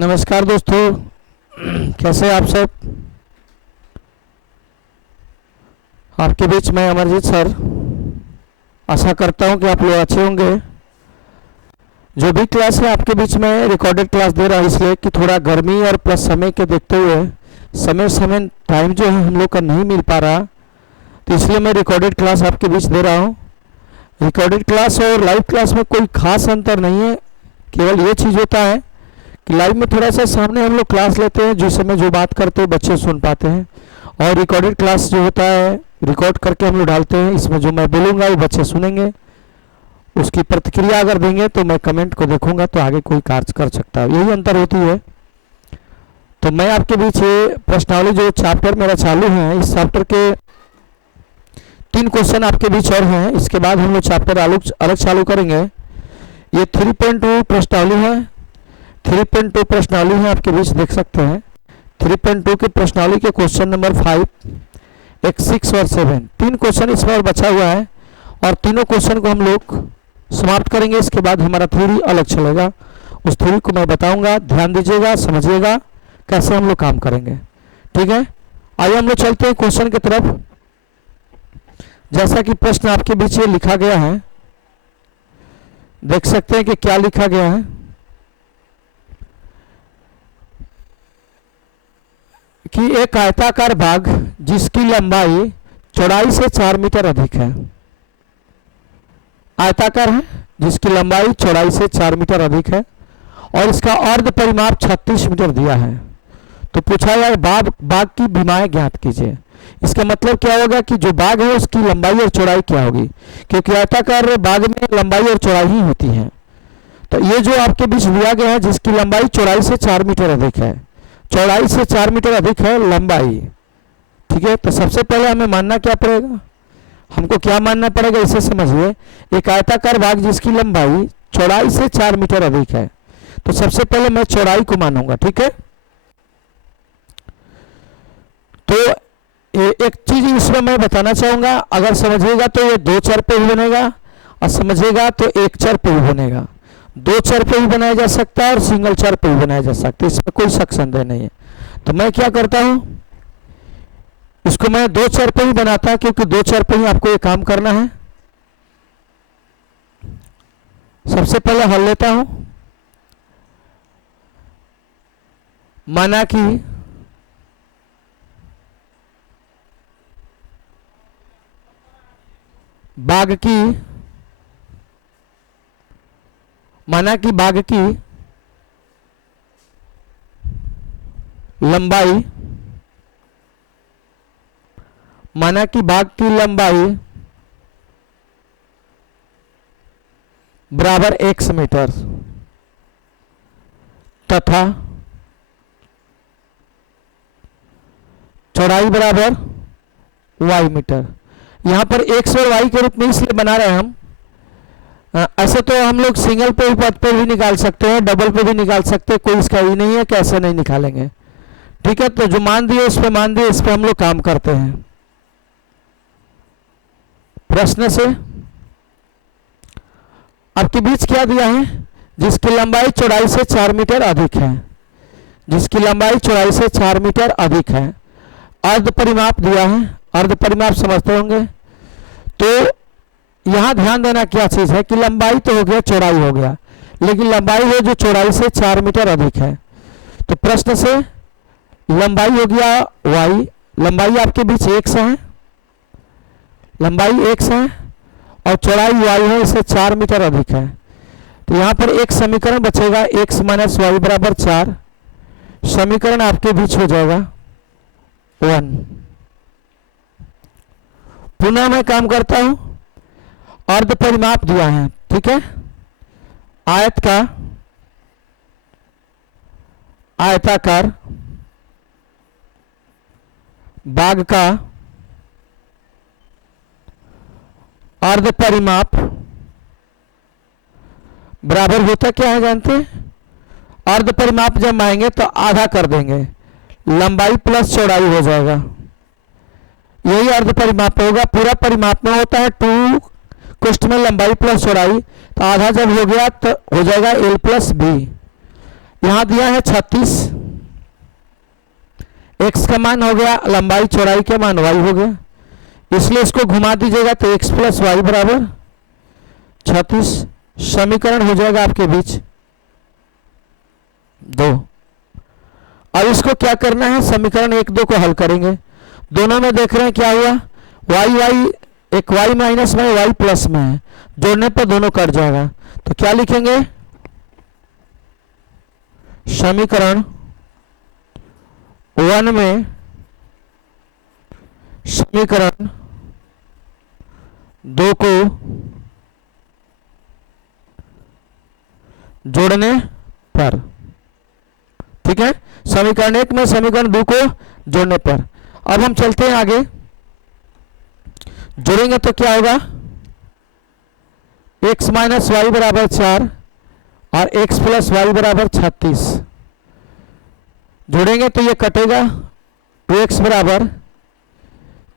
नमस्कार दोस्तों, कैसे हैं आप सब। आपके बीच मैं अमरजीत सर। आशा करता हूं कि आप लोग अच्छे होंगे। जो भी क्लास है आपके बीच में रिकॉर्डेड क्लास दे रहा हूं, इसलिए कि थोड़ा गर्मी और प्लस समय के देखते हुए समय समय टाइम जो है हम लोग का नहीं मिल पा रहा, तो इसलिए मैं रिकॉर्डेड क्लास आपके बीच दे रहा हूँ। रिकॉर्डेड क्लास और लाइव क्लास में कोई खास अंतर नहीं है, केवल ये चीज़ होता है कि लाइव में थोड़ा सा सामने हम लोग क्लास लेते हैं, जिस समय जो बात करते हैं बच्चे सुन पाते हैं, और रिकॉर्डेड क्लास जो होता है रिकॉर्ड करके हम लोग डालते हैं। इसमें जो मैं बोलूँगा वो बच्चे सुनेंगे, उसकी प्रतिक्रिया अगर देंगे तो मैं कमेंट को देखूंगा तो आगे कोई कार्य कर सकता है, यही अंतर होती है। तो मैं आपके बीच ये प्रश्नावली जो चैप्टर मेरा चालू है, इस चैप्टर के 3 क्वेश्चन आपके बीच और हैं। इसके बाद हम लोग चैप्टर अलग चालू करेंगे। ये 3.2 प्रश्नावली है, 3.2 प्रश्नावली है, आपके बीच देख सकते हैं। 3.2 के प्रश्नावली के क्वेश्चन नंबर 5, 1, 6 और 7 3 क्वेश्चन इस बार बचा हुआ है, और तीनों क्वेश्चन को हम लोग समाप्त करेंगे। इसके बाद हमारा थ्योरी अलग चलेगा, उस थ्योरी को मैं बताऊंगा, ध्यान दीजिएगा, समझिएगा कैसे हम लोग काम करेंगे। ठीक है, आइए हम लोग चलते हैं क्वेश्चन की तरफ। जैसा कि प्रश्न आपके बीच ये लिखा गया है, देख सकते हैं कि क्या लिखा गया है कि एक आयताकार भाग जिसकी लंबाई चौड़ाई से 4 मीटर अधिक है। आयताकार है जिसकी लंबाई चौड़ाई से 4 मीटर अधिक है, और इसका अर्ध परिमाप 36 मीटर दिया है। तो पूछा गया बाग की विमाएं ज्ञात कीजिए। इसका मतलब क्या होगा कि जो बाग है उसकी लंबाई और चौड़ाई क्या होगी, क्योंकि आयताकार बाग में लंबाई और चौड़ाई ही होती है। तो ये जो आपके बीच दिया गया है जिसकी लंबाई चौड़ाई से 4 मीटर अधिक है, चौड़ाई से 4 मीटर अधिक है लंबाई। ठीक है, तो सबसे पहले हमें मानना क्या पड़ेगा, हमको क्या मानना पड़ेगा इसे समझिए। एक आयताकार भाग जिसकी लंबाई चौड़ाई से 4 मीटर अधिक है, तो सबसे पहले मैं चौड़ाई को मानूंगा। ठीक है, तो एक चीज इसमें मैं बताना चाहूंगा, अगर समझिएगा तो ये 2 चर पे ही बनेगा, और समझिएगा तो 1 चर पे ही बनेगा। 2 चर पे ही बनाया जा सकता है और सिंगल चर पे ही बनाया जा सकता है, इसमें कोई शक संदेह नहीं है। तो मैं क्या करता हूं, इसको मैं 2 चर पे ही बनाता, क्योंकि 2 चर पे ही आपको ये काम करना है। सबसे पहले हल लेता हूं, माना कि बाग की लंबाई, माना कि बाग की लंबाई बराबर x मीटर तथा चौड़ाई बराबर y मीटर। यहां पर x और y के रूप में इसलिए बना रहे हैं हम। ऐसे तो हम लोग सिंगल पे पद पे भी निकाल सकते हैं, डबल पे भी निकाल सकते हैं, कोई इसका ही नहीं है कि ऐसे नहीं निकालेंगे। ठीक है, तो जो मान दिए उस पे मान दिए, इस पे हम लोग काम करते हैं। प्रश्न से आपके बीच क्या दिया है, जिसकी लंबाई चौड़ाई से 4 मीटर अधिक है, जिसकी लंबाई चौड़ाई से 4 मीटर अधिक है। अर्ध परिमाप दिया है, अर्ध परिमाप समझते होंगे। तो यहां ध्यान देना क्या चीज है कि लंबाई तो हो गया, चौड़ाई हो गया, लेकिन लंबाई है जो चौड़ाई से 4 मीटर अधिक है। तो प्रश्न से लंबाई हो गया y, लंबाई आपके बीच x है, लंबाई x है और चौड़ाई y है, इससे 4 मीटर अधिक है। तो यहां पर एक समीकरण बचेगा, x माइनस वाई बराबर 4। समीकरण आपके बीच हो जाएगा 1। पुनः मैं काम करता हूं, अर्ध परिमाप दिया है। ठीक है, आयताकार बाग का अर्ध परिमाप बराबर होता क्या है जानते हैं, अर्ध परिमाप जब आएंगे तो आधा कर देंगे, लंबाई प्लस चौड़ाई हो जाएगा, यही अर्ध परिमाप होगा। पूरा परिमाप में होता है 2 कोष्ठ में लंबाई प्लस चौड़ाई, तो आधा जब हो गया तो हो जाएगा l प्लस बी। यहां दिया है 36, x का मान हो गया लंबाई चौड़ाई के मान y हो गया, इसलिए इसको घुमा दीजिएगा तो x प्लस वाई बराबर 36 समीकरण हो जाएगा आपके बीच 2। अब इसको क्या करना है, समीकरण 1 2 को हल करेंगे। दोनों में देख रहे हैं क्या हुआ, y एक y माइनस में y प्लस में है, जोड़ने पर दोनों कट जाएगा। तो क्या लिखेंगे, समीकरण 1 में समीकरण 2 को जोड़ने पर, ठीक है, समीकरण 1 में समीकरण 2 को जोड़ने पर। अब हम चलते हैं आगे, जोड़ेंगे तो क्या होगा, x माइनस वाई बराबर 4 और x प्लस वाई बराबर 36, जोड़ेंगे तो ये कटेगा, 2x बराबर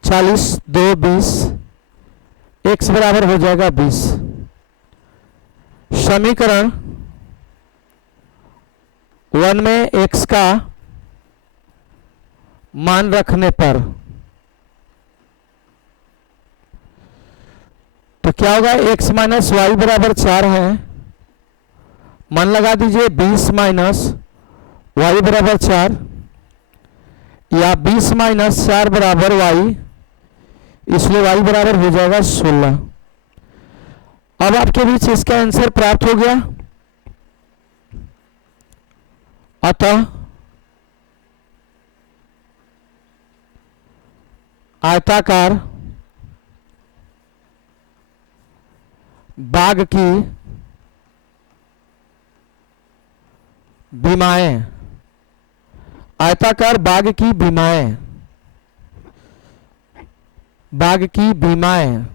40 2 20, x बराबर हो जाएगा 20। समीकरण 1 में x का मान रखने पर तो क्या होगा, x माइनस वाई बराबर 4 है, मान लगा दीजिए 20 माइनस वाई बराबर 4 या 20 माइनस 4 बराबर y, इसलिए y बराबर हो जाएगा 16। अब आपके बीच इसका आंसर प्राप्त हो गया। अतः आयताकार बाग की बीमाएं, आयताकार बाग की बीमाएं, बाग की बीमाएं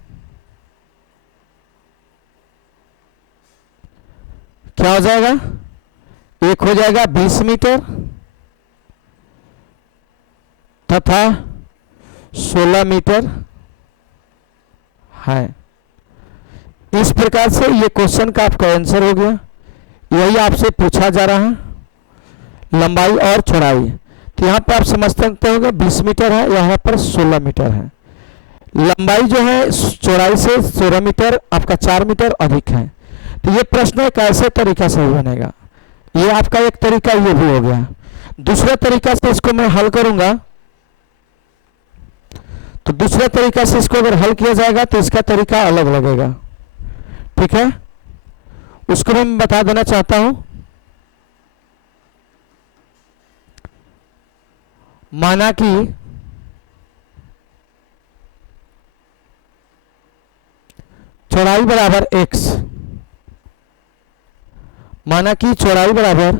क्या हो जाएगा, एक हो जाएगा 20 मीटर तथा 16 मीटर है। इस प्रकार से ये क्वेश्चन का आपका आंसर हो गया। यही आपसे पूछा जा रहा है, लंबाई और चौड़ाई। तो यहाँ पर आप समझ सकते होंगे 20 मीटर है, यहाँ पर 16 मीटर है। लंबाई जो है चौड़ाई से 16 मीटर आपका 4 मीटर अधिक है। तो ये प्रश्न एक ऐसे तरीका से ही बनेगा। ये आपका एक तरीका ये भी हो गया। दूसरा तरीका से इसको मैं हल करूंगा, तो दूसरे तरीका से इसको अगर हल किया जाएगा तो इसका तरीका अलग लगेगा, ठीक है, उसको मैं बता देना चाहता हूं। माना कि चौड़ाई बराबर x, माना कि चौड़ाई बराबर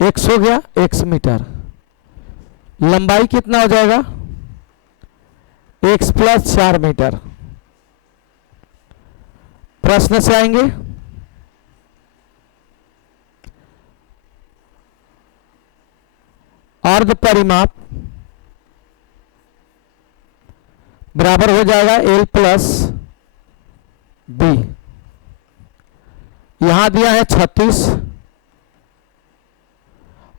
x हो गया, x मीटर, लंबाई कितना हो जाएगा, x प्लस 4 मीटर। प्रश्न से आएंगे, अर्ध परिमाप बराबर हो जाएगा L प्लस बी। यहां दिया है 36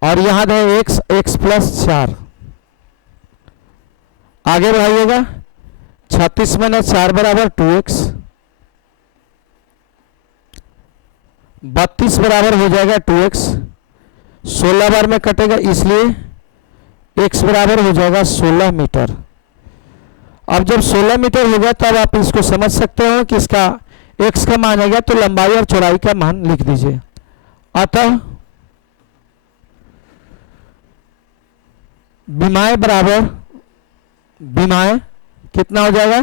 और यहां है x प्लस 4। आगे बढ़ाइएगा, 36 में 4 बराबर 2x, 32 बराबर हो जाएगा 2x, 16 बार में कटेगा इसलिए x बराबर हो जाएगा 16 मीटर। अब जब 16 मीटर होगा तब आप इसको समझ सकते हो कि इसका x का मान आएगा, तो लंबाई और चौड़ाई का मान लिख दीजिए। अतः बीमाएं बराबर, बीमाएं कितना हो जाएगा,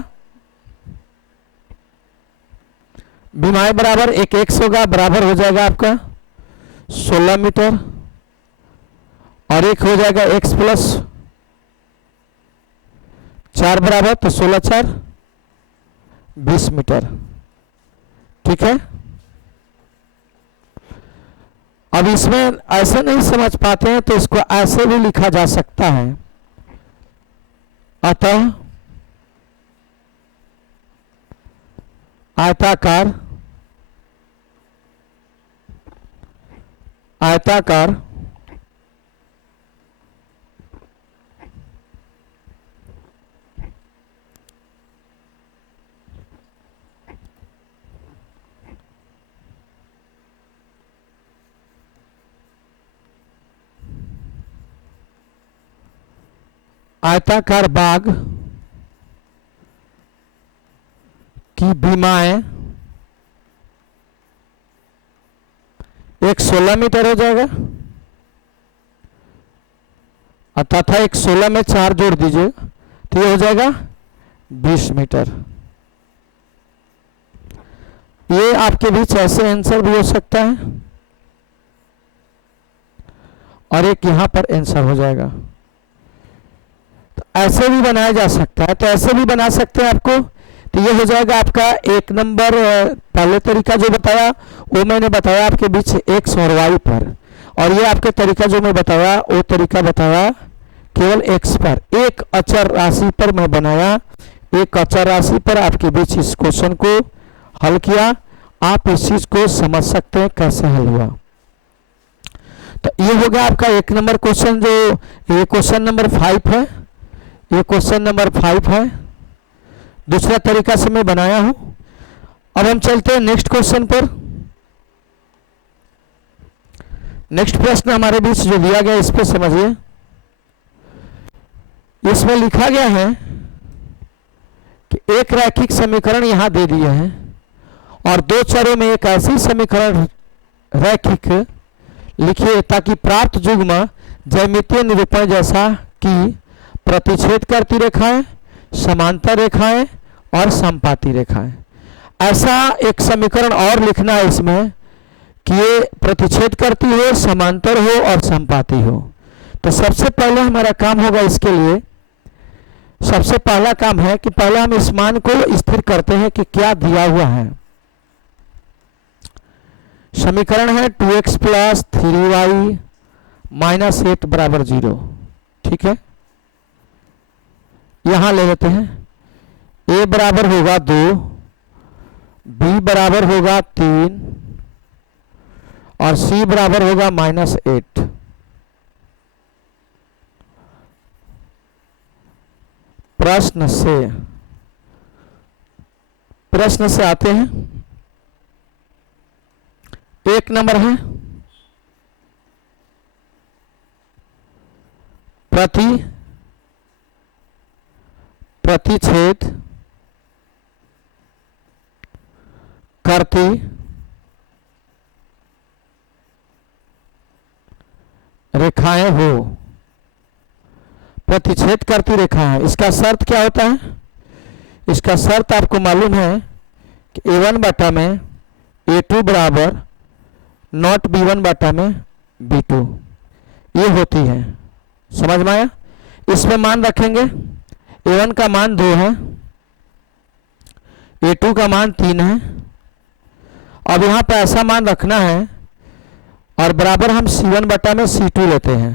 बीमाएं बराबर एक x होगा, बराबर हो जाएगा आपका 16 मीटर और एक हो जाएगा x प्लस 4 बराबर, तो 16 4 20 मीटर, ठीक है। अब इसमें ऐसे नहीं समझ पाते हैं तो इसको ऐसे भी लिखा जा सकता है। अतः आयताकार आयताकार आयताकार बाग की बीमाएं एक 16 मीटर हो जाएगा तथा एक 16 में 4 जोड़ दीजिए तो ये हो जाएगा 20 मीटर। ये आपके बीच ऐसे आंसर भी हो सकता है और एक यहां पर आंसर हो जाएगा। तो ऐसे भी बनाया जा सकता है, तो ऐसे भी बना सकते हैं आपको। तो ये हो जाएगा आपका 1 नंबर। पहले तरीका जो बताया वो मैंने बताया आपके बीच एक्स और वाई पर, और ये आपके तरीका जो मैं बताया वो तरीका बताया केवल एक्स पर, एक अचर राशि पर मैं बनाया, एक अचर राशि पर आपके बीच इस क्वेश्चन को हल किया। आप इस चीज को समझ सकते हैं कैसे हल हुआ। तो ये हो गया आपका 1 नंबर क्वेश्चन, जो ये क्वेश्चन नंबर 5 है, ये क्वेश्चन नंबर 5 है। दूसरा तरीका से मैं बनाया हूं। अब हम चलते हैं नेक्स्ट क्वेश्चन पर। नेक्स्ट प्रश्न हमारे बीच जो दिया गया इस पर समझिए। इसमें लिखा गया है कि एक रैखिक समीकरण यहां दे दिए हैं और 2 चरों में एक ऐसी समीकरण रैखिक लिखिए ताकि प्राप्त युग्म ज्यामितीय निरूपण जैसा कि प्रतिच्छेद करती रेखाएं, समांतर रेखाएं और समपाती रेखाएं, ऐसा एक समीकरण और लिखना है इसमें कि ये प्रतिच्छेद करती हो, समांतर हो और समपाती हो। तो सबसे पहले हमारा काम होगा इसके लिए, सबसे पहला काम है कि पहले हम इस मान को स्थिर करते हैं कि क्या दिया हुआ है। समीकरण है 2x + 3y - 8 = 0। ठीक है, यहां ले लेते हैं a बराबर होगा 2, b बराबर होगा 3 और c बराबर होगा -8। प्रश्न से आते हैं। 1 नंबर है प्रतिच्छेद करती रेखाएं हो। प्रतिच्छेद करती रेखाएं, इसका शर्त क्या होता है? इसका शर्त आपको मालूम है कि a1 बटा में a2 बराबर नॉट b1 बटा में b2, ये होती है। समझ में आया? इसमें मान रखेंगे, a1 का मान 2 है, a2 का मान 3 है। अब यहां पर ऐसा मान रखना है और बराबर हम c1 बटा में c2 लेते हैं।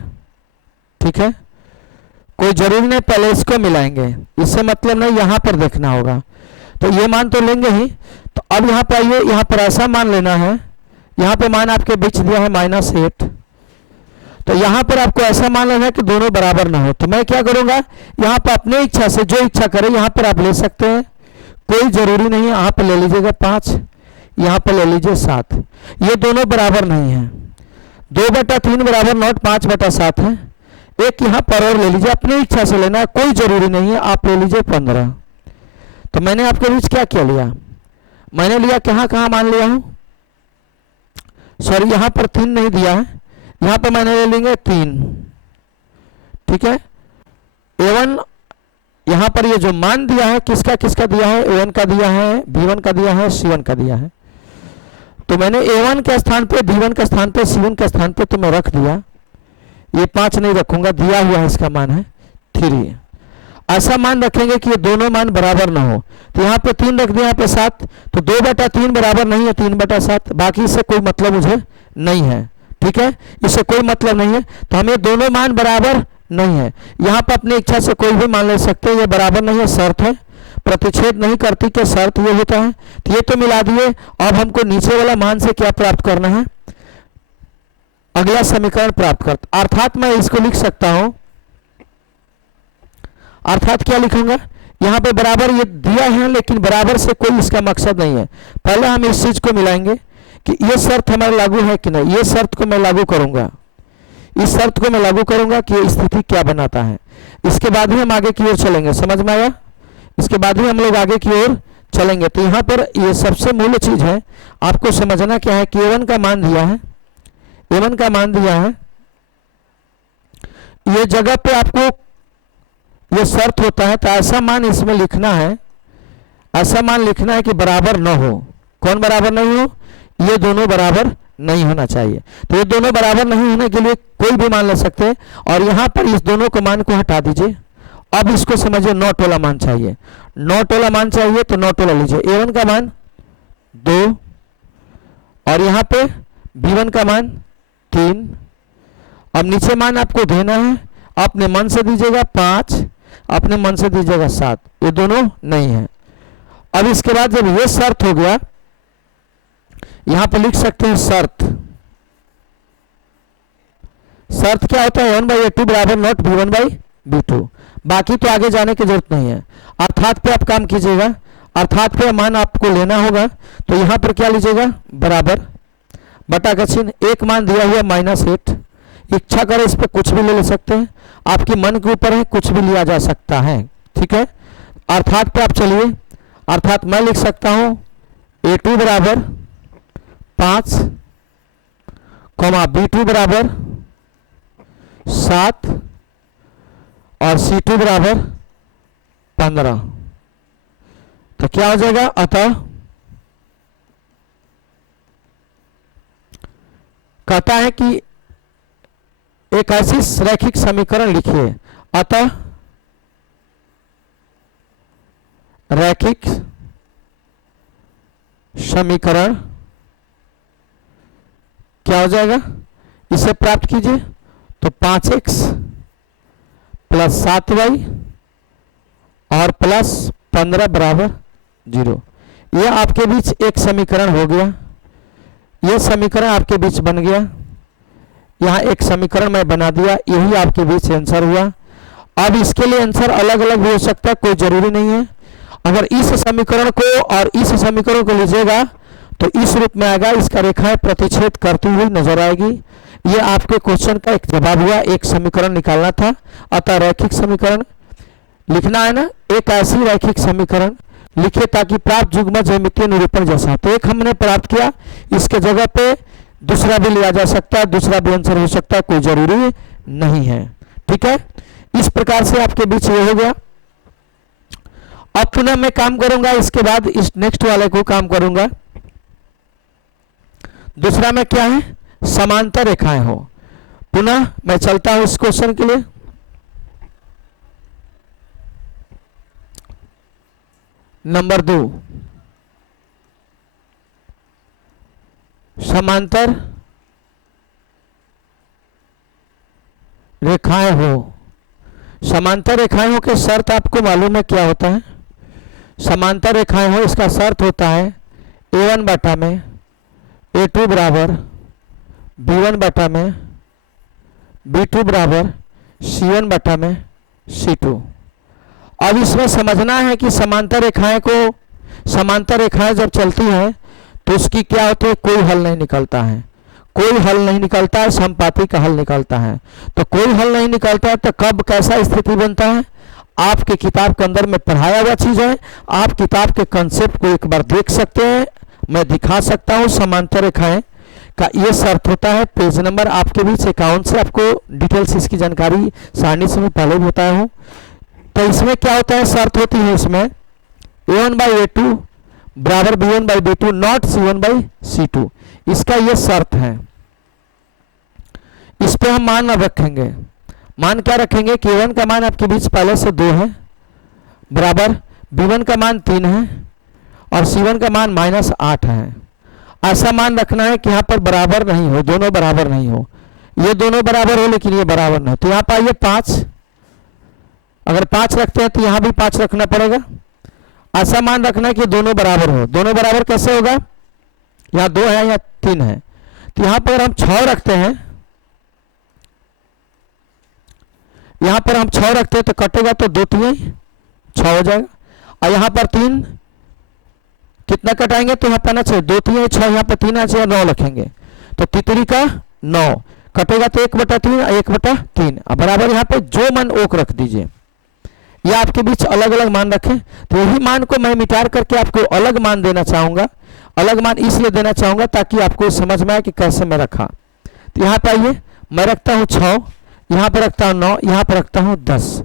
ठीक है, कोई जरूरी नहीं पहले इसको मिलाएंगे, इससे मतलब नहीं, यहां पर देखना होगा। तो ये मान तो लेंगे ही। तो अब यहां पर आइए, यहां पर ऐसा मान लेना है, यहां पर मान आपके बीच दिया है -8, तो यहां पर आपको ऐसा मान लेना है कि दोनों बराबर ना हो। तो मैं क्या करूंगा, यहां पर अपनी इच्छा से जो इच्छा करे यहां पर आप ले सकते हैं, कोई जरूरी नहीं है। यहां पर ले लीजिएगा 5, यहां पर ले लीजिए 7, ये दोनों बराबर नहीं है। 2/3 बराबर नॉट 5/7 है। एक यहां पर और ले लीजिए, अपनी इच्छा से लेना है, कोई जरूरी नहीं है। आप ले लीजिए 15। तो मैंने आपके बीच क्या क्या लिया, मैंने लिया कहां मान लिया हूं, सॉरी यहां पर 3 नहीं दिया है, यहां पर मैंने ले लेंगे 3। ठीक है, a1 यहां पर ये जो मान दिया है किसका किसका दिया है, a1 का दिया है, b1 का दिया है, c1 का दिया है। तो मैंने a1 के स्थान पे, b1 के स्थान पे, c1 के स्थान पे तो मैं रख दिया, ये 5 नहीं रखूंगा, दिया हुआ है इसका मान है 3। ऐसा मान रखेंगे कि ये दोनों मान बराबर ना हो। तो यहाँ पे 3 रख दिया, यहाँ पे 7, तो 2/3 बराबर नहीं है 3/7, बाकी इससे कोई मतलब मुझे नहीं है। ठीक है, इससे कोई मतलब नहीं है। तो हमें दोनों मान बराबर नहीं है, यहाँ पर अपनी इच्छा से कोई भी मान ले सकते हैं, ये बराबर नहीं है, शर्त है, प्रतिच्छेद नहीं करती के शर्त ये होता है। तो ये तो मिला दिए। अब हमको नीचे वाला मान से क्या प्राप्त करना है, अगला समीकरण प्राप्त करता, अर्थात मैं इसको लिख सकता हूं, अर्थात क्या लिखूंगा, यहां पे बराबर ये दिया है लेकिन बराबर से कोई इसका मकसद नहीं है। पहले हम इस चीज को मिलाएंगे कि ये शर्त हमारा लागू है कि नहीं, ये शर्त को मैं लागू करूंगा, इस शर्त को मैं लागू करूंगा कि ये स्थिति क्या बनाता है, इसके बाद ही हम आगे की ओर चलेंगे। समझ में आया? इसके बाद ही हम लोग आगे की ओर चलेंगे। तो यहाँ पर ये सबसे मूल चीज है, आपको समझना क्या है कि a1 का मान दिया है, a1 का मान दिया है, ये जगह पे आपको ये शर्त होता है तो ऐसा मान इसमें लिखना है, ऐसा मान लिखना है कि बराबर न हो। कौन बराबर नहीं हो? ये दोनों बराबर नहीं होना चाहिए। तो ये दोनों बराबर नहीं होने के लिए कोई भी मान ले सकते हैं, और यहाँ पर इस दोनों को मान को हटा दीजिए। अब इसको समझिए, नॉट वाला मान चाहिए, नॉट वाला मान चाहिए तो नॉट वाला लीजिए। a1 का मान 2 और यहाँ पे b1 का मान 3। अब नीचे मान आपको देना है, अपने मन से दीजिएगा 5, अपने मन से दीजिएगा 7, ये दोनों नहीं है। अब इसके बाद जब ये शर्त हो गया, यहां पर लिख सकते हैं शर्त, शर्त क्या होता है, a1/a2 बराबर नॉट b1/b2। बाकी तो आगे जाने की जरूरत नहीं है। अर्थात पे आप काम कीजिएगा, अर्थात पे मान आपको लेना होगा, तो यहां पर क्या लीजिएगा, बराबर बटा का चिन्ह, एक मान दिया हुआ -8, इच्छा करे इस पर कुछ भी ले सकते हैं, आपके मन के ऊपर है, कुछ भी लिया जा सकता है। ठीक है, अर्थात पे आप चलिए, अर्थात मैं लिख सकता हूं a2 बराबर 5, b2 बराबर 7 और c2 बराबर 15। तो क्या हो जाएगा, अतः कहता है कि एक ऐसी रैखिक समीकरण लिखिए, अतः रैखिक समीकरण क्या हो जाएगा, इसे प्राप्त कीजिए। तो 5x प्लस 7y और प्लस 15 बराबर 0। यह आपके बीच एक समीकरण हो गया, यह समीकरण आपके बीच बन गया, यहाँ एक समीकरण मैं बना दिया, यही आपके बीच आंसर हुआ। अब इसके लिए आंसर अलग अलग भी हो सकता है, कोई जरूरी नहीं है। अगर इस समीकरण को और इस समीकरण को लीजिएगा तो इस रूप में आएगा, इसका रेखाएं प्रतिच्छेद करती हुई नजर आएगी। ये आपके क्वेश्चन का एक जवाब हुआ, एक समीकरण निकालना था। अतः रैखिक समीकरण लिखना है ना, एक ऐसी रैखिक समीकरण लिखे ताकि प्राप्त युग्म ज्यामितीय निरूपण जैसा। तो एक हमने प्राप्त किया, इसके जगह पे दूसरा भी लिया जा सकता है, दूसरा भी आंसर हो सकता है, कोई जरूरी नहीं है। ठीक है, इस प्रकार से आपके बीच ये हो गया। अब पुनः मैं काम करूंगा, इसके बाद इस नेक्स्ट वाले को काम करूंगा। दूसरा में क्या है, समांतर रेखाएं हो। पुनः मैं चलता हूं इस क्वेश्चन के लिए। नंबर 2, समांतर रेखाएं हो। समांतर रेखाएं हो के शर्त आपको मालूम है क्या होता है। समांतर रेखाएं हो, इसका शर्त होता है a1 बटा में a2 बराबर b1 बटा में b2 बराबर c1 बटा में c2। अब इसमें समझना है कि समांतर रेखाएं जब चलती हैं तो उसकी क्या होती है, कोई हल नहीं निकलता है, कोई हल नहीं निकलता है, समपाती का हल निकलता है। तो कोई हल नहीं निकलता है तो कब कैसा स्थिति बनता है, आपके किताब के अंदर में पढ़ाया हुआ चीज है, आप किताब के कंसेप्ट को एक बार देख सकते हैं, मैं दिखा सकता हूं। समांतर रेखाएं का ये शर्त होता है, पेज नंबर आपके बीच 51 से आपको डिटेल्स इसकी जानकारी सारणी से मैं पहले भी बताया हूं। तो इसमें क्या होता है, शर्त होती है इसमें a1/a2 बराबर b1/b2 नॉट c1/c2, इसका ये शर्त है। इस पे हम मान अब रखेंगे, मान क्या रखेंगे कि a1 का मान आपके बीच पहले से 2 है, बराबर b1 का मान 3 है और c1 का मान -8 है। ऐसा मान रखना है कि यहाँ पर बराबर नहीं हो, दोनों बराबर नहीं हो, ये दोनों बराबर हो लेकिन ये बराबर ना हो। तो यहाँ पर आइए 5, अगर 5 रखते हैं तो यहाँ भी 5 रखना पड़ेगा। ऐसा मान रखना है कि दोनों बराबर हो। दोनों बराबर कैसे होगा, यहाँ 2 है या 3 है, तो यहाँ पर हम 6 रखते हैं, पर हम 6 रखते हैं तो कटेगा तो 2 3 6 हो जाएगा, और यहाँ पर 3 कितना कटाएंगे तो यहाँ पर आना चाहिए 2 3 6, यहाँ पर 3 आना चाहिए 9 रखेंगे तो तितरी का 9 कटेगा तो 1/3 और 1/3 बराबर यहाँ पे जो मान ओक रख दीजिए, या आपके बीच अलग अलग मान रखें। तो यही मान को मैं मिटार करके आपको अलग मान देना चाहूँगा। अलग मान इसलिए देना चाहूँगा ताकि आपको समझ में आए कि कैसे मैं रखा। तो यहाँ पर आइए, मैं रखता हूँ 6, यहाँ पर रखता हूँ 9, यहाँ पर रखता हूँ 10।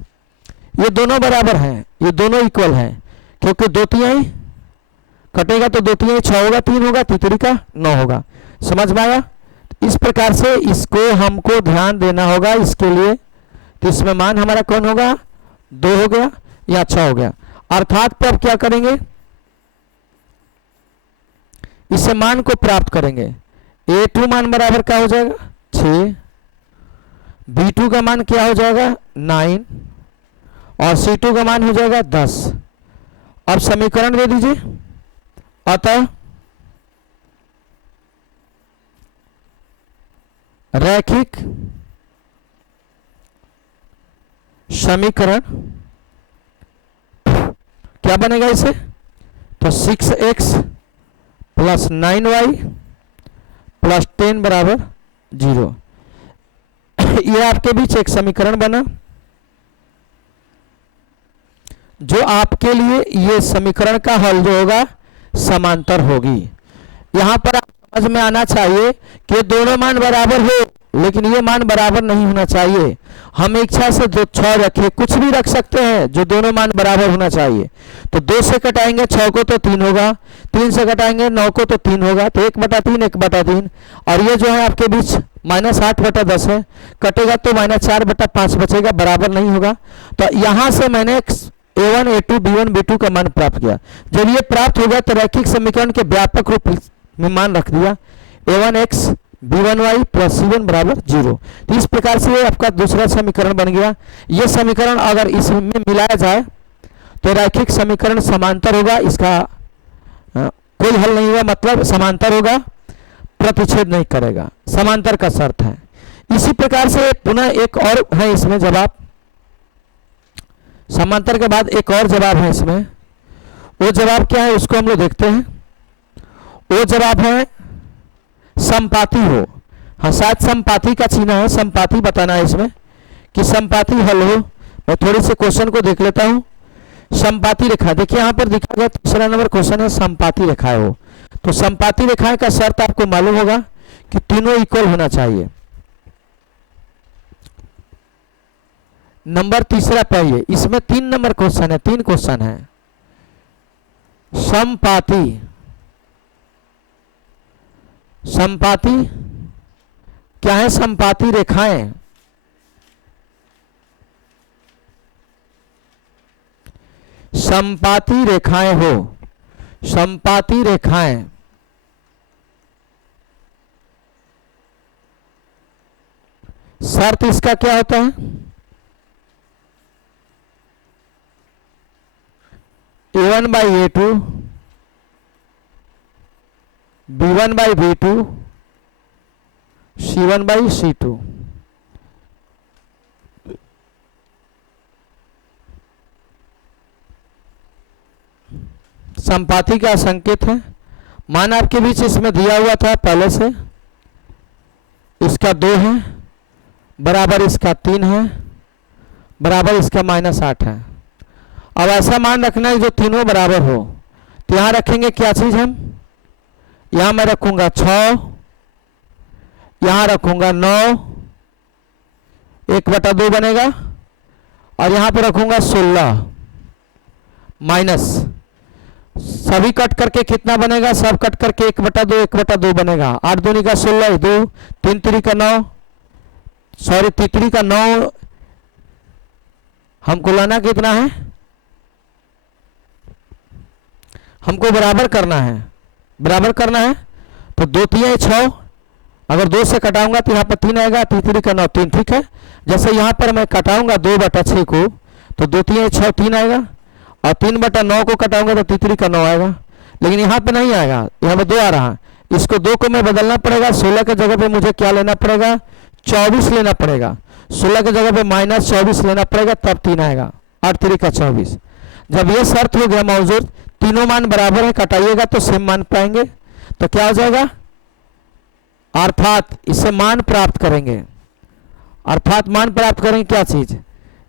ये दोनों बराबर हैं, ये दोनों इक्वल हैं, क्योंकि 2 3 कटेगा तो 2 3 6 होगा, 3 होगा, तितरी का 9 होगा। समझ में आया? इस प्रकार से इसको हमको ध्यान देना होगा इसके लिए। तो इसमें मान हमारा कौन होगा 2 हो गया या 6 हो गया। अर्थात पर क्या करेंगे, इसे मान को प्राप्त करेंगे। A2 मान बराबर क्या हो जाएगा 6, B2 का मान क्या हो जाएगा 9 और C2 का मान हो जाएगा 10। अब समीकरण दे दीजिए। अतः रैखिक समीकरण क्या बनेगा इसे, तो 6x + 9y + 10 बराबर 0। ये आपके बीच एक समीकरण बना, जो आपके लिए ये समीकरण का हल जो होगा समांतर होगी। यहां पर समझ में आना चाहिए कि दोनों मान बराबर हो, लेकिन ये मान बराबर नहीं होना चाहिए। हम इच्छा से 2 6 रखे, कुछ भी रख सकते हैं जो दोनों मान बराबर होना चाहिए। तो 2 से कटाएंगे 6 को तो 3 होगा, 3 से कटाएंगे 9 को तो 3 होगा, तो 1/3 1/3। और ये जो है आपके बीच -8/10 है, कटेगा तो -4/5 बचेगा, बराबर नहीं होगा। तो यहां से मैंने A1 A2 B1 B2 का मान प्राप्त किया। जब ये प्राप्त हो गया तो रैखिक समीकरण के व्यापक रूप में मान रख दिया, A1x B1y + C1 बराबर 0। तो इस प्रकार से ये आपका दूसरा समीकरण बन गया। ये समीकरण अगर इसमें मिलाया जाए तो रैखिक समीकरण समांतर होगा, इसका कोई हल नहीं होगा, मतलब समांतर होगा, प्रतिच्छेद नहीं करेगा, समांतर का शर्त है। इसी प्रकार से पुनः एक और है इसमें जवाब, समांतर के बाद एक और जवाब है इसमें। वो जवाब क्या है उसको हम लोग देखते हैं। वो जवाब है समपाती हो। हाँ, शायद समपाती का चिन्ह है, समपाती बताना है इसमें कि समपाती हल हो। मैं थोड़ी से क्वेश्चन को देख लेता हूँ। समपाती रेखा, देखिए यहाँ पर दिखा गया तीसरा नंबर क्वेश्चन है समपाती रेखाएं हो। तो समपाती रेखाएं का शर्त आपको मालूम होगा कि तीनों इक्वल होना चाहिए। नंबर तीसरा पाइए, इसमें 3 नंबर क्वेश्चन है, 3 क्वेश्चन है। समपाती, समपाती क्या है, समपाती रेखाएं समपाती रेखाएं हो, समपाती रेखाएं शर्त इसका क्या होता है, A1/A2 B1/B2 C1/C2। समपाती का संकेत है। मान आपके बीच इसमें दिया हुआ था पहले से, इसका 2 है, बराबर इसका 3 है, बराबर इसका -8 है। अब ऐसा मान रखना है जो तीनों बराबर हो। तो यहां रखेंगे क्या चीज हम, यहां मैं रखूंगा 6, यहां रखूंगा 9, 1/2 बनेगा, और यहां पर रखूंगा 16 माइनस, सभी कट करके कितना बनेगा, सब कट करके 1/2 1/2 बनेगा। 8 दूनी का 16, 2 3 3 का 9, सॉरी तितरी का 9। हमको लाना कितना है, हमको बराबर करना है, बराबर करना है। तो 2 3 6, अगर 2 से कटाऊंगा तो यहाँ पर 3 आएगा, तितरी का 9 3, ठीक है। जैसे यहाँ पर मैं कटाऊंगा 2/6 को, तो 2 3 6 3 आएगा, और 3/9 को कटाऊंगा तो तितरी का 9 आएगा। लेकिन यहाँ पे नहीं आएगा, यहाँ पे 2 आ रहा है, इसको 2 को मैं बदलना पड़ेगा। 16 के जगह पे मुझे क्या लेना पड़ेगा, 24 लेना पड़ेगा। 16 की जगह पे -24 लेना पड़ेगा, तब 3 आएगा, 8 3 का 24। जब ये शर्त हो गया मौजूद, तीनों मान बराबर है, कटाइएगा तो सेम मान पाएंगे, तो क्या हो जाएगा, अर्थात इससे मान प्राप्त करेंगे। अर्थात मान प्राप्त करेंगे क्या चीज,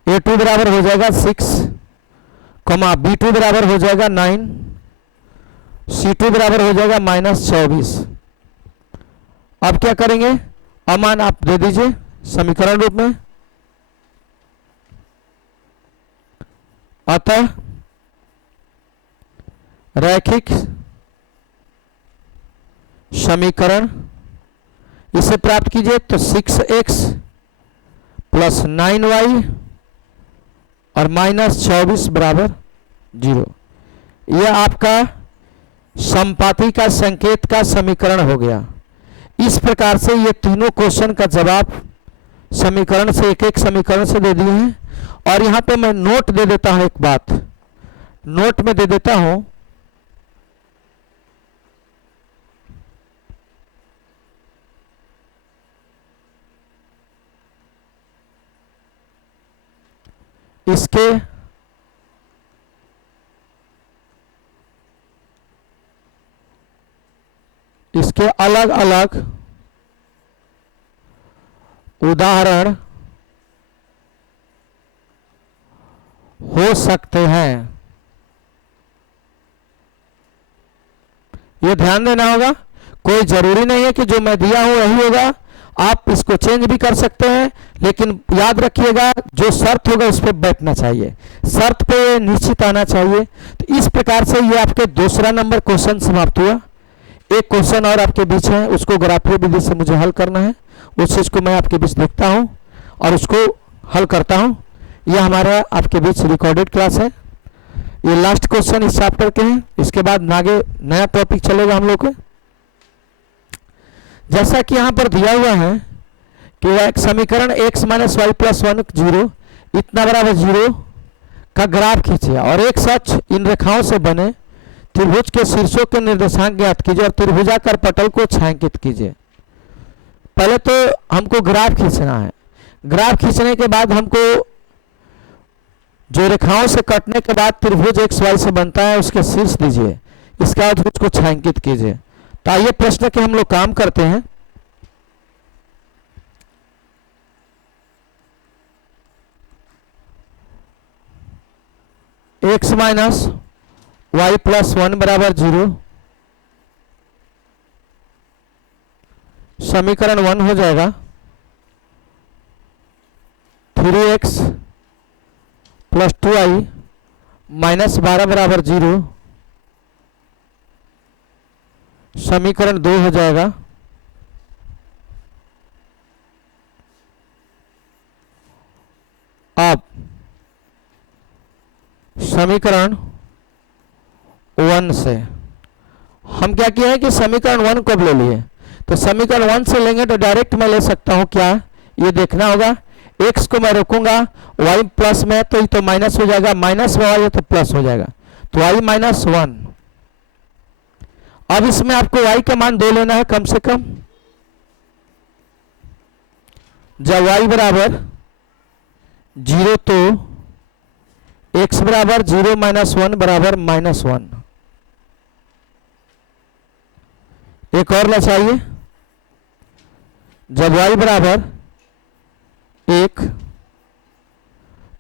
a2 बराबर हो जाएगा 6, b2 बराबर हो जाएगा 9, c2 बराबर हो जाएगा -24। अब क्या करेंगे, अमान आप दे दीजिए समीकरण रूप में। अतः रैखिक समीकरण इसे प्राप्त कीजिए, तो 6x प्लस 9y और -24 बराबर 0। यह आपका समपाती का संकेत का समीकरण हो गया। इस प्रकार से ये तीनों क्वेश्चन का जवाब समीकरण से, एक एक समीकरण से दे दिए हैं। और यहाँ पे मैं नोट दे देता हूं, एक बात नोट में दे देता हूं, इसके अलग अलग उदाहरण हो सकते हैं, ये ध्यान देना होगा। कोई जरूरी नहीं है कि जो मैं दिया हूं वही होगा, आप इसको चेंज भी कर सकते हैं, लेकिन याद रखिएगा जो शर्त होगा उस पर बैठना चाहिए, शर्त पे निश्चित आना चाहिए। तो इस प्रकार से ये आपके दूसरा नंबर क्वेश्चन समाप्त हुआ। एक क्वेश्चन और आपके बीच है, उसको ग्राफीय विधि से मुझे हल करना है, उस चीज को मैं आपके बीच देखता हूं और उसको हल करता हूं। यह हमारा आपके बीच रिकॉर्डेड क्लास है। ये लास्ट क्वेश्चन इस चैप्टर के हैं, इसके बाद आगे नया टॉपिक चलेगा हम लोग को। जैसा कि यहां पर दिया हुआ है कि एक समीकरण x माइनस वाई प्लस 1 0 इतना बराबर 0 का ग्राफ खींचिए और एक सच इन रेखाओं से बने त्रिभुज के शीर्षों के निर्देशांक ज्ञात कीजिए और त्रिभुजाकार पटल को छायांकित कीजिए। पहले तो हमको ग्राफ खींचना है, ग्राफ खींचने के बाद हमको जो रेखाओं से कटने के बाद त्रिभुज एक्स वाई से बनता है उसके शीर्ष दीजिए, इसके बाद उसको छायांकित कीजिए। तो आइए प्रश्न के हम लोग काम करते हैं। एक्स माइनस वाई प्लस 1 बराबर 0, समीकरण 1 हो जाएगा। 3x प्लस 2y माइनस 12 बराबर 0, समीकरण 2 हो जाएगा। अब समीकरण 1 से हम क्या किया है कि समीकरण 1 कब ले लिए, तो समीकरण 1 से लेंगे तो डायरेक्ट मैं ले सकता हूं, क्या ये देखना होगा। x को मैं रोकूंगा, y प्लस में तो ये तो माइनस हो जाएगा, माइनस में y है तो प्लस हो जाएगा, तो y माइनस 1। अब इसमें आपको y का मान 2 लेना है कम से कम। जब y बराबर 0 तो x बराबर 0 माइनस 1 बराबर -1। एक और चाहिए, जब y बराबर 1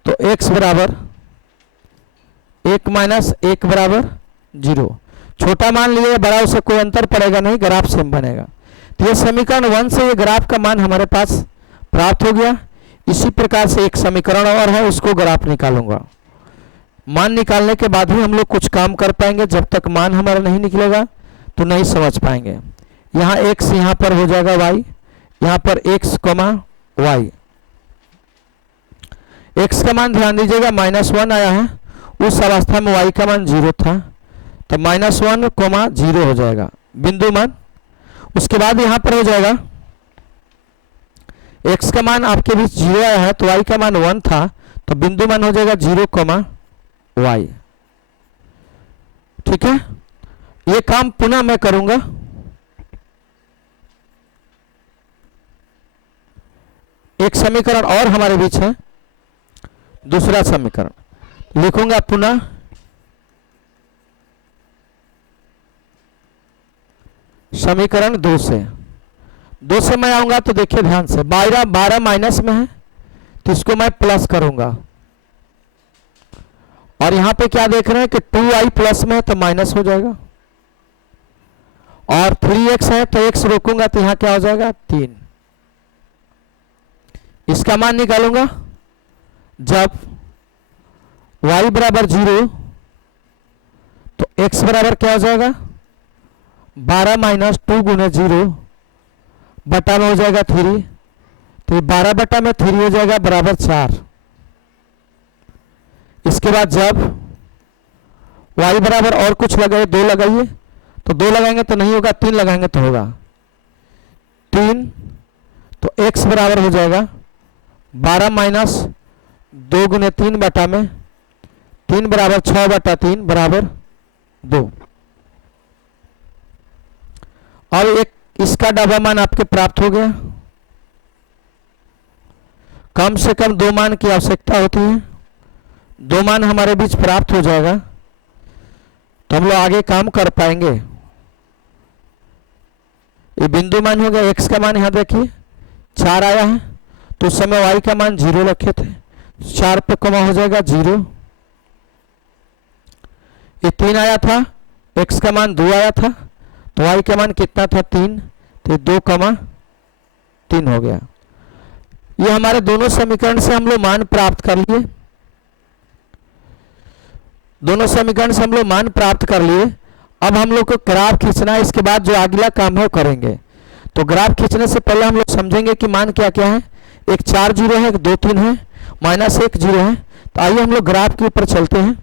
तो x बराबर 1 माइनस 1 बराबर 0। छोटा मान लिए बड़ा, उससे कोई अंतर पड़ेगा नहीं, ग्राफ सेम बनेगा। तो ये समीकरण 1 से ये ग्राफ का मान हमारे पास प्राप्त हो गया। इसी प्रकार से एक समीकरण और है, उसको ग्राफ निकालूंगा। मान निकालने के बाद ही हम लोग कुछ काम कर पाएंगे, जब तक मान हमारा नहीं निकलेगा तो नहीं समझ पाएंगे। यहाँ x यहाँ पर हो जाएगा y, यहाँ पर x, y। x का मान ध्यान दीजिएगा -1 आया है, उस अवस्था में y का मान 0 था, तो -1, 0 हो जाएगा बिंदु मान। उसके बाद यहाँ पर हो जाएगा x का मान आपके बीच 0 आया है, तो y का मान 1 था, तो बिंदु मान हो जाएगा 0, y। ठीक है, ये काम पुनः मैं करूंगा। एक समीकरण और हमारे बीच है, दूसरा समीकरण लिखूंगा पुनः। समीकरण 2 से मैं आऊंगा तो देखिए ध्यान से, 12 माइनस में है तो इसको मैं प्लस करूंगा, और यहां पे क्या देख रहे हैं कि 2i प्लस में है तो माइनस हो जाएगा, और 3x है तो x रोकूंगा तो यहां क्या हो जाएगा 3। इसका मान निकालूंगा जब y बराबर 0 तो x बराबर क्या हो जाएगा 12 माइनस 2 गुने 0 बटा में हो जाएगा 3, तो 12 बटा में 3 हो जाएगा बराबर 4। इसके बाद जब y बराबर और कुछ लगाए 2 लगाइए, तो 2 लगाएंगे तो नहीं होगा, 3 लगाएंगे तो होगा 3, तो x बराबर हो जाएगा 12 माइनस 2 गुने 3 बटा में 3 बराबर 6 बटा 3 बराबर 2। और एक इसका डबल मान आपके प्राप्त हो गया। कम से कम 2 मान की आवश्यकता होती है, 2 मान हमारे बीच प्राप्त हो जाएगा तो हम लोग आगे काम कर पाएंगे। ये बिंदु मान हो गया, x का मान यहां देखिए 4 आया है, तो उस समय y का मान 0 रखे थे, 4 पे कमा हो जाएगा 0। ये 3 आया था, x का मान 2 आया था, तो y का मान कितना था 3, तो 2 कमा 3 हो गया। ये हमारे दोनों समीकरण से हम लोग मान प्राप्त कर लिए, दोनों समीकरण से हम लोग मान प्राप्त कर लिए। अब हम लोग को ग्राफ खींचना है, इसके बाद जो अगला काम है वो करेंगे। तो ग्राफ खींचने से पहले हम लोग समझेंगे कि मान क्या क्या है। एक 4 जीरो है, एक 2 3 है, माइनस 1 जीरो है। तो आइए हम लोग ग्राफ के ऊपर चलते हैं।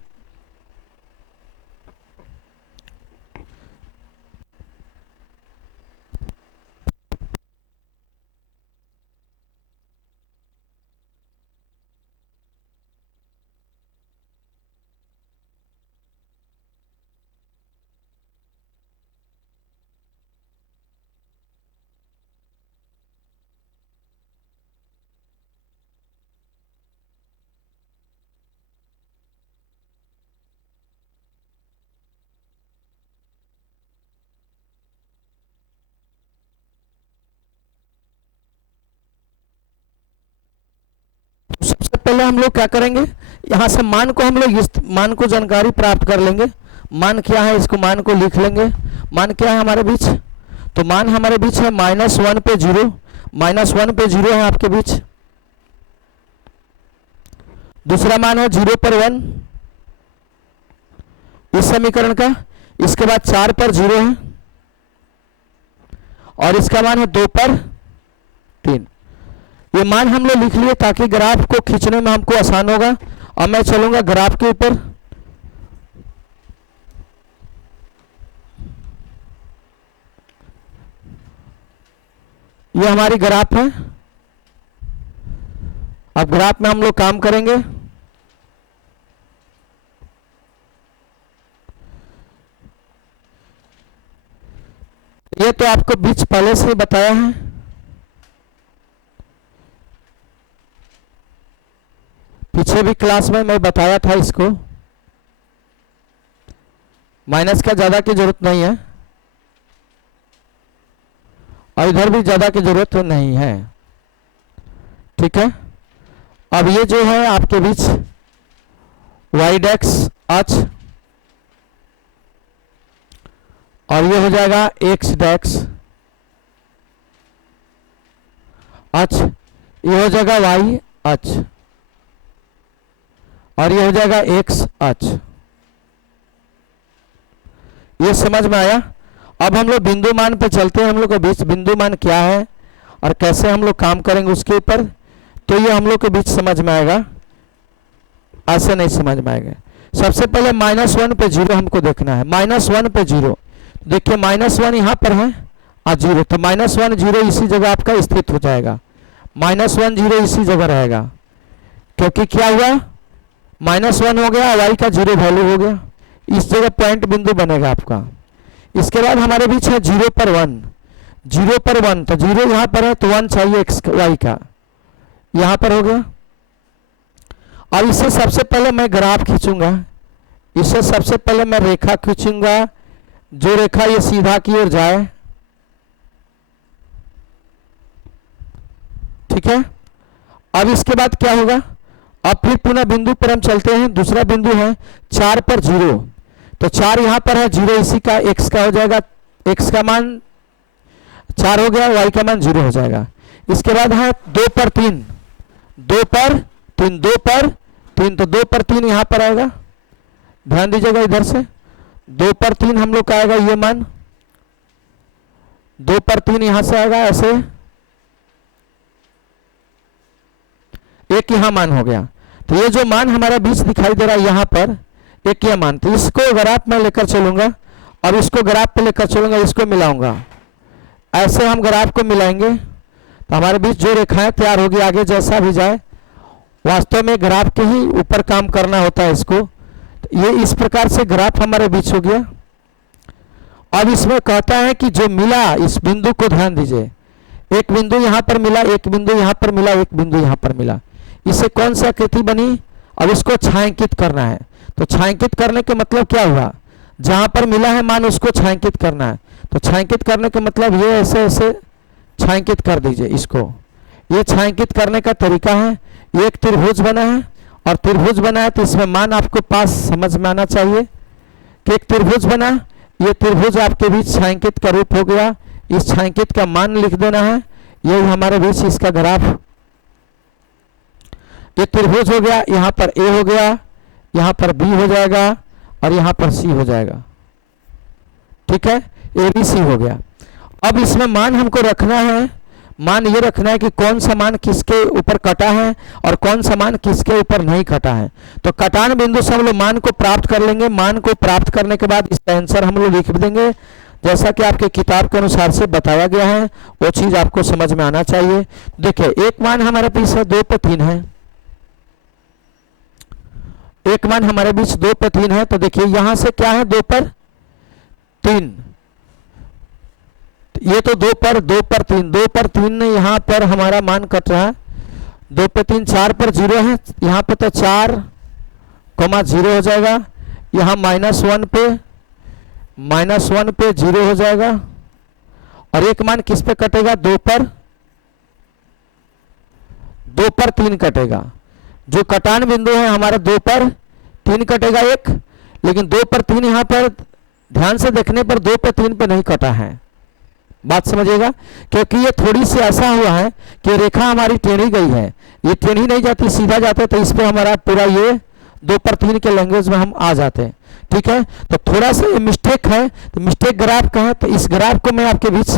सबसे पहले हम लोग क्या करेंगे, यहाँ से मान को हम लोग इस मान को जानकारी प्राप्त कर लेंगे। मान क्या है, इसको मान को लिख लेंगे। मान क्या है हमारे बीच, तो मान हमारे बीच है -1 पे 0, -1 पे 0 है आपके बीच। दूसरा मान है 0 पर 1 इस समीकरण का। इसके बाद 4 पर 0 है, और इसका मान है 2 पर 3। ये मान हम लोग लिख लिए ताकि ग्राफ को खींचने में हमको आसान होगा। अब मैं चलूंगा ग्राफ के ऊपर। ये हमारी ग्राफ है। अब ग्राफ में हम लोग काम करेंगे। ये तो आपको बीच पहले से ही बताया है। पीछे भी क्लास में मैं बताया था इसको। माइनस का ज्यादा की जरूरत नहीं है, और इधर भी ज्यादा की जरूरत नहीं है। ठीक है। अब ये जो है आपके बीच y डैक्स अक्ष, और ये हो जाएगा x डैक्स अक्ष, ये हो जाएगा y अक्ष, और ये हो जाएगा x अक्ष। ये समझ में आया। अब हम लोग बिंदु मान पे चलते हैं। हम लोग के बीच बिंदु मान क्या है और कैसे हम लोग काम करेंगे उसके ऊपर, तो ये हम लोग के बीच समझ में आएगा, ऐसे नहीं समझ में आएगा। सबसे पहले -1 पे 0 हमको देखना है। -1 पे 0, देखिए -1 यहाँ पर है और 0, तो -1 0 इसी जगह आपका स्थित हो जाएगा। -1 0 इसी जगह रहेगा, क्योंकि क्या हुआ, -1 हो गया, y का 0 वैल्यू हो गया। इस जगह पॉइंट बिंदु बनेगा आपका। इसके बाद हमारे बीच है 0 पर 1, 0 पर 1, तो 0 यहाँ पर है तो 1 चाहिए x y का। यहां पर हो गया। अब इससे सबसे पहले मैं ग्राफ खींचूंगा, इससे सबसे पहले मैं रेखा खींचूंगा, जो रेखा ये सीधा की ओर जाए, ठीक है। अब इसके बाद क्या होगा, अब फिर पुनः बिंदु पर हम चलते हैं। दूसरा बिंदु है 4 पर 0, तो 4 यहां पर है, 0 इसी का x का हो जाएगा, x का मान 4 हो गया, y का मान 0 हो जाएगा। इसके बाद है 2 पर 3, 2 पर 3, 2 पर 3, तो 2 पर 3 यहां पर आएगा, ध्यान दीजिएगा इधर से 2 पर 3 हम लोग का आएगा ये मान, 2 पर 3 यहां से आएगा, ऐसे एक यहां मान हो गया। तो ये जो मान हमारा बीच दिखाई दे रहा है यहां पर, एक यह मान, तो इसको ग्राफ में लेकर चलूंगा और इसको ग्राफ पे लेकर चलूंगा, इसको मिलाऊंगा, ऐसे हम ग्राफ को मिलाएंगे तो हमारे बीच जो रेखाएं तैयार होगी, आगे जैसा भी जाए, वास्तव में ग्राफ के ही ऊपर काम करना होता है इसको। तो ये इस प्रकार से ग्राफ हमारे बीच हो गया। अब इसमें कहता है कि जो मिला, इस बिंदु को ध्यान दीजिए, एक बिंदु यहां पर मिला, एक बिंदु यहां पर मिला, एक बिंदु यहां पर मिला, इससे कौन सी आकृति बनी, अब इसको छायांकित करना है। तो छायांकित करने के मतलब क्या हुआ, जहां पर मिला है मान उसको छायांकित करना है। तो छायांकित करने का मतलब ये ऐसे ऐसे छायांकित कर दीजिए इसको। ये छायांकित करने का तरीका है, ये एक त्रिभुज बना है और त्रिभुज बना है, तो इसमें मान आपको पास समझ में आना चाहिए कि एक त्रिभुज बना, ये त्रिभुज आपके बीच छायांकित का रूप हो गया, इस छायांकित का मान लिख देना है, ये हमारे बीच इसका ग्राफ, ये त्रिभुज हो गया, यहाँ पर ए हो गया, यहाँ पर बी हो जाएगा और यहाँ पर सी हो जाएगा, ठीक है, ए बी सी हो गया। अब इसमें मान हमको रखना है, मान ये रखना है कि कौन सा मान किसके ऊपर कटा है और कौन सा मान किसके ऊपर नहीं कटा है। तो कटान बिंदु से हम लोग मान को प्राप्त कर लेंगे, मान को प्राप्त करने के बाद इसका आंसर हम लोग लिख देंगे जैसा कि आपके किताब के अनुसार से बताया गया है, वो चीज आपको समझ में आना चाहिए। देखिए एक मान हमारे बीच है 2 पर 3 है, एक मान हमारे बीच 2 पर 3 है, तो देखिए यहां से क्या है 2 पर 3, ये तो 2 पर 3, 2 पर 3 ने यहाँ पर हमारा मान कट रहा है, 2 पे 3, 4 पर 0 है, यहाँ पे तो 4, 0 हो जाएगा, यहाँ -1 पे 0 हो जाएगा, और एक मान किस पे कटेगा, 2 पर 3 कटेगा। जो कटान बिंदु है हमारा 2 पर 3 कटेगा एक, लेकिन 2 पर 3 यहाँ पर ध्यान से देखने पर 2 पर 3 पे नहीं कटा है, बात समझिएगा, क्योंकि ये थोड़ी सी ऐसा हुआ है कि रेखा हमारी टेढ़ी गई है, ये टेढ़ी नहीं जाती, सीधा जाते, तो इस पे हमारा पूरा ये 2 पर 3 के लैंग्वेज में हम आ जाते हैं, ठीक है। तो थोड़ा सा ये मिस्टेक है, तो मिस्टेक ग्राफ का है, तो इस ग्राफ को मैं आपके बीच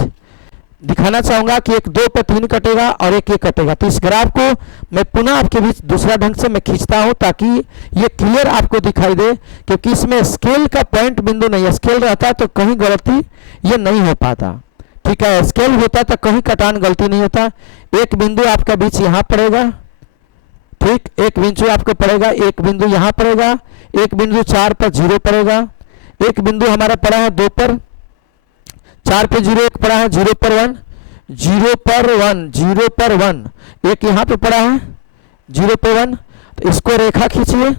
दिखाना चाहूंगा कि एक 2 पर 3 कटेगा और एक कटेगा। तो इस ग्राफ को मैं पुनः आपके बीच दूसरा ढंग से मैं खींचता हूं ताकि ये क्लियर आपको दिखाई दे, क्योंकि इसमें स्केल का पॉइंट बिंदु नहीं है, स्केल रहता तो कहीं गलती ये नहीं हो पाता, ठीक है, स्केल होता तो कहीं कटान गलती नहीं होता। एक बिंदु आपका बीच यहाँ पड़ेगा, ठीक, एक बिंदु आपको पड़ेगा, एक बिंदु यहाँ पड़ेगा, एक बिंदु 4 पर 0 पड़ेगा, एक बिंदु हमारा पड़ा है 2 पर 4 पे 0, एक पड़ा है 0 पर 1, 0 पर 1, 0 पर 1, एक यहाँ पे पड़ा है 0 पे 1। तो इसको रेखा खींचिए,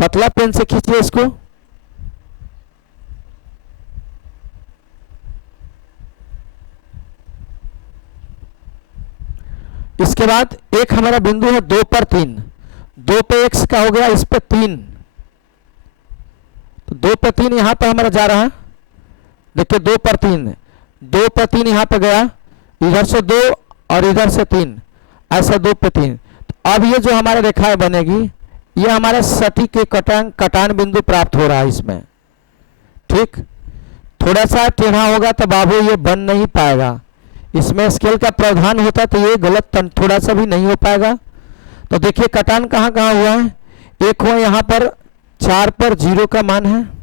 पतला पेन से खींचिए इसको, इसके बाद एक हमारा बिंदु है 2 पर 3, 2 पे x का हो गया, इस पे 3, तो 2 पर 3 यहां पर हमारा जा रहा है, देखिए 2 पर 3, 2 पर 3 यहां पर गया, इधर से 2 और इधर से 3, ऐसा 2 पे 3। तो अब ये जो हमारा रेखा बनेगी, ये हमारा सटीक के कटान बिंदु प्राप्त हो रहा है इसमें, ठीक, थोड़ा सा टेढ़ा होगा तो बाबू ये बन नहीं पाएगा, इसमें स्केल का प्रावधान होता तो ये गलत थोड़ा सा भी नहीं हो पाएगा। तो देखिए कटान कहाँ कहाँ हुआ है, एक हुआ यहाँ पर 4 पर 0 का मान है,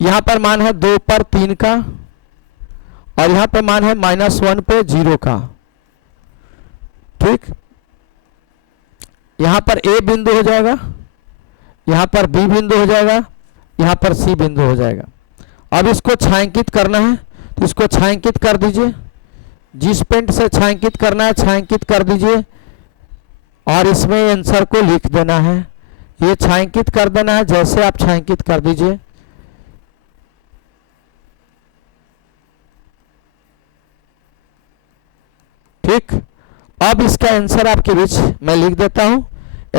यहाँ पर मान है 2 पर 3 का, और यहाँ पर मान है -1 पे 0 का, ठीक, यहाँ पर A बिंदु हो जाएगा, यहाँ पर B बिंदु हो जाएगा, यहाँ पर C बिंदु हो जाएगा। अब इसको छायांकित करना है, तो इसको छायांकित कर दीजिए, जिस पेंट से छायांकित करना है छायांकित कर दीजिए और इसमें आंसर को लिख देना है। ये छायांकित कर देना है, जैसे आप छायांकित कर दीजिए। ठीक, अब इसका आंसर आपके बीच मैं लिख देता हूं।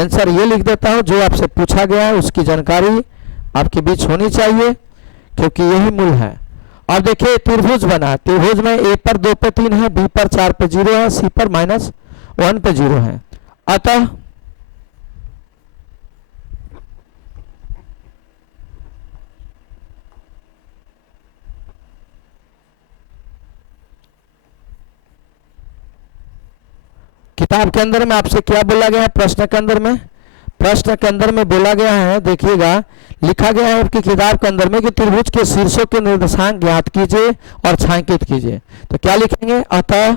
आंसर ये लिख देता हूं, जो आपसे पूछा गया है उसकी जानकारी आपके बीच होनी चाहिए, क्योंकि यही मूल है। और देखिए त्रिभुज बना, त्रिभुज में ए पर 2 पे 3 है, बी पर 4 पे 0 है, सी पर -1 पे 0 है। अतः किताब के अंदर में आपसे क्या बोला गया है, प्रश्न के अंदर में, प्रश्न के अंदर में बोला गया है, देखिएगा लिखा गया है कि किताब के अंदर में कि त्रिभुज के शीर्षों के निर्देशांक ज्ञात कीजिए और छायांकित कीजिए। तो क्या लिखेंगे, अतः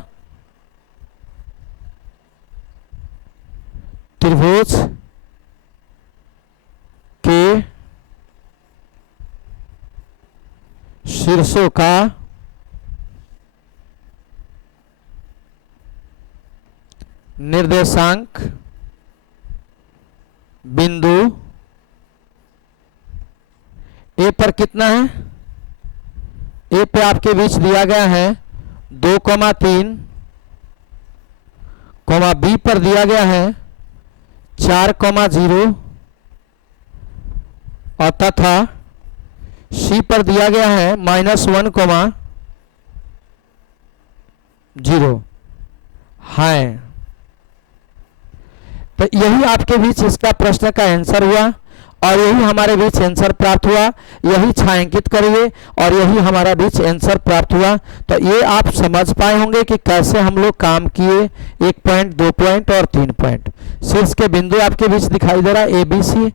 त्रिभुज के शीर्षों का निर्देशांक बिंदु ए पर कितना है, ए पे आपके बीच दिया गया है 2,3, बी पर दिया गया है 4,0 और तथा सी पर दिया गया है -1,0 है। तो यही आपके बीच इसका प्रश्न का आंसर हुआ और यही हमारे बीच आंसर प्राप्त हुआ। यही छायांकित करिए और यही हमारा बीच आंसर प्राप्त हुआ। तो ये आप समझ पाए होंगे कि कैसे हम लोग काम किए, 1 पॉइंट, 2 पॉइंट और 3 पॉइंट। शीर्ष के बिंदु आपके बीच दिखाई दे रहा है, ए बी सी।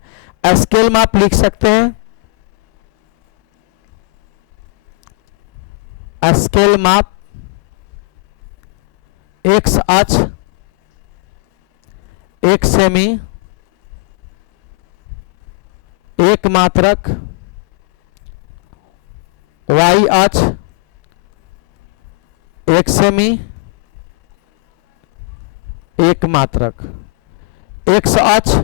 स्केल में आप लिख सकते हैं, स्केल माप, एक्स अक्ष 1 सेमी, 1 मात्रक, वाई अक्ष 1 सेमी, 1 मात्रक, एक्स अक्ष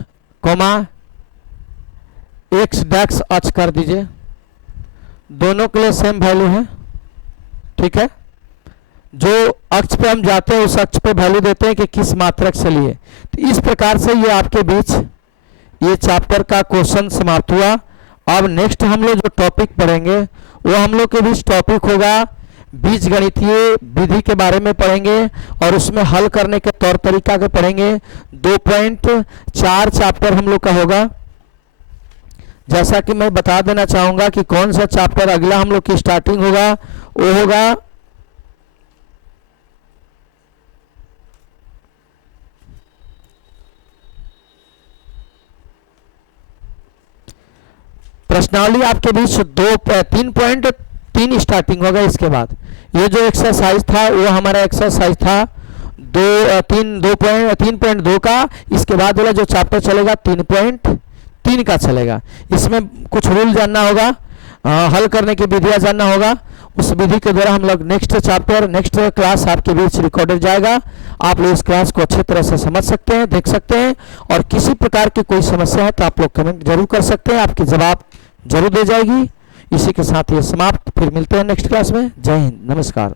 एक्स डैक्स अक्ष कर दीजिए, दोनों के लिए सेम वैल्यू है। ठीक है, जो अक्ष पे हम जाते हैं उस अक्ष पे वैल्यू देते हैं कि किस मात्रक से लिए। तो इस प्रकार से ये आपके बीच ये चैप्टर का क्वेश्चन समाप्त हुआ। अब नेक्स्ट हम लोग जो टॉपिक पढ़ेंगे वो हम लोग के बीच टॉपिक होगा बीजगणितीय विधि के बारे में पढ़ेंगे और उसमें हल करने के तौर तरीका के पढ़ेंगे। 2.4 चैप्टर हम लोग का होगा। जैसा कि मैं बता देना चाहूंगा कि कौन सा चैप्टर अगला हम लोग की स्टार्टिंग होगा, वो होगा प्रश्नावली। आपके बीच 3.3 स्टार्टिंग होगा। इसके बाद ये जो एक्सरसाइज था वो हमारा एक्सरसाइज था 3.2 का। इसके बाद वाला जो चैप्टर चलेगा 3.3 का चलेगा। इसमें कुछ रूल जानना होगा, हल करने की विधियां जानना होगा। उस विधि के द्वारा हम लोग नेक्स्ट चैप्टर, नेक्स्ट क्लास आपके बीच रिकॉर्डेड जाएगा। आप लोग इस क्लास को अच्छे तरह से समझ सकते हैं, देख सकते हैं और किसी प्रकार की कोई समस्या है तो आप लोग कमेंट जरूर कर सकते हैं, आपकी जवाब जरूर दे जाएगी। इसी के साथ ये समाप्त, फिर मिलते हैं नेक्स्ट क्लास में। जय हिंद, नमस्कार।